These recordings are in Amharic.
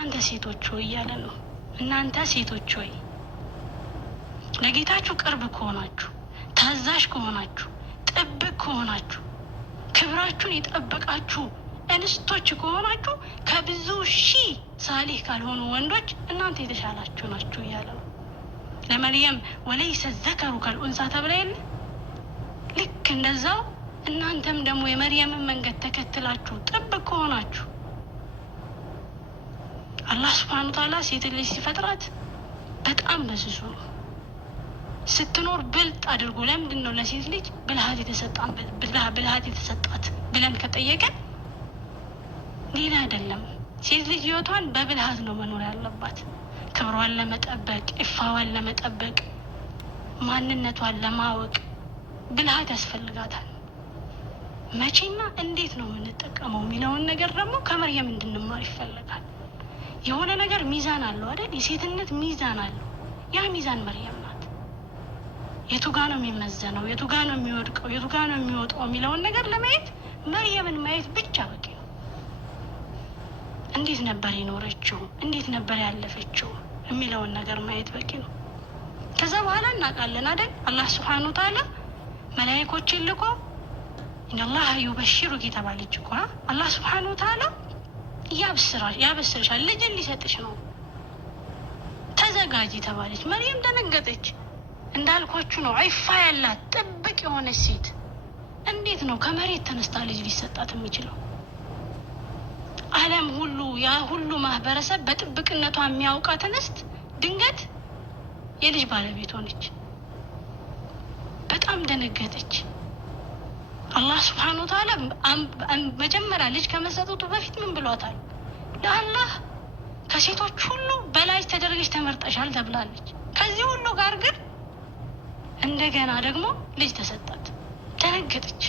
እናንተ ሴቶች ሆይ እያለ ነው። እናንተ ሴቶች ሆይ ለጌታችሁ ቅርብ ከሆናችሁ፣ ታዛዥ ከሆናችሁ፣ ጥብቅ ከሆናችሁ፣ ክብራችሁን የጠበቃችሁ እንስቶች ከሆናችሁ ከብዙ ሺህ ሳሊህ ካልሆኑ ወንዶች እናንተ የተሻላችሁ ናችሁ እያለ ነው። ለመርየም ወለይሰ ዘከሩ ከልኡንሳ ተብላ የለ? ልክ እንደዛው እናንተም ደግሞ የመርየምን መንገድ ተከትላችሁ ጥብቅ ከሆናችሁ አላህ ሱብሓነሁ ወተዓላ ሴት ልጅ ሲፈጥራት በጣም በስሱ ነው። ስትኖር ብልጥ አድርጎ ለምንድን ነው ለሴት ልጅ ብልሃት የተሰጣት ብለን ከጠየቀን ሌላ አይደለም። ሴት ልጅ ህይወቷን በብልሃት ነው መኖር ያለባት። ክብሯን ለመጠበቅ፣ ኢፋዋን ለመጠበቅ፣ ማንነቷን ለማወቅ ብልሃት ያስፈልጋታል። መቼና እንዴት ነው የምንጠቀመው የሚለውን ነገር ደግሞ ከመርየም እንድንማር ይፈልጋል። የሆነ ነገር ሚዛን አለው አይደል? የሴትነት ሚዛን አለው። ያ ሚዛን መርየም ናት። የቱ ጋ ነው የሚመዘነው፣ የቱ ጋ ነው የሚወድቀው፣ የቱ ጋ ነው የሚወጣው የሚለውን ነገር ለማየት መርየምን ማየት ብቻ በቂ ነው። እንዴት ነበር የኖረችው፣ እንዴት ነበር ያለፈችው የሚለውን ነገር ማየት በቂ ነው። ከዛ በኋላ እናውቃለን አይደል? አላህ ሱብሓነሁ ወተዓላ መላእክቶችን ልኮ ኢነላህ ዩበሽሩኪ ተባለች እኮ። አላህ ሱብሓነሁ ወተዓላ ያበስርሻል፣ ልጅን ሊሰጥሽ ነው፣ ተዘጋጂ ተባለች። መርየም ደነገጠች። እንዳልኳችሁ ነው፣ ዒፋ ያላት ጥብቅ የሆነች ሴት እንዴት ነው ከመሬት ተነስታ ልጅ ሊሰጣት የሚችለው? ዓለም ሁሉ ያ ሁሉ ማህበረሰብ በጥብቅነቷ የሚያውቃት እንስት ድንገት የልጅ ባለቤት ሆነች። በጣም ደነገጠች። አላህ ሱብሓነሁ ወተዓላ መጀመሪያ ልጅ ከመሰጠቱ በፊት ምን ብሏታል? ለአላህ ከሴቶች ሁሉ በላይ ተደርገሽ ተመርጠሻል ተብላለች። ከዚህ ሁሉ ጋር ግን እንደገና ደግሞ ልጅ ተሰጣት። ደነገጠች።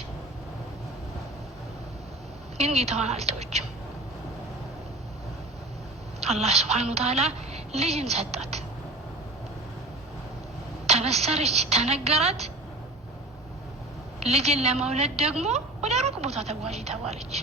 ግን ጌታዋን አልተወችም። አላህ ሱብሓነሁ ወተዓላ ልጅን ሰጣት። ተበሰረች፣ ተነገራት። ልጅን ለመውለድ ደግሞ ወደ ሩቅ ቦታ ተጓዥ ተባለች።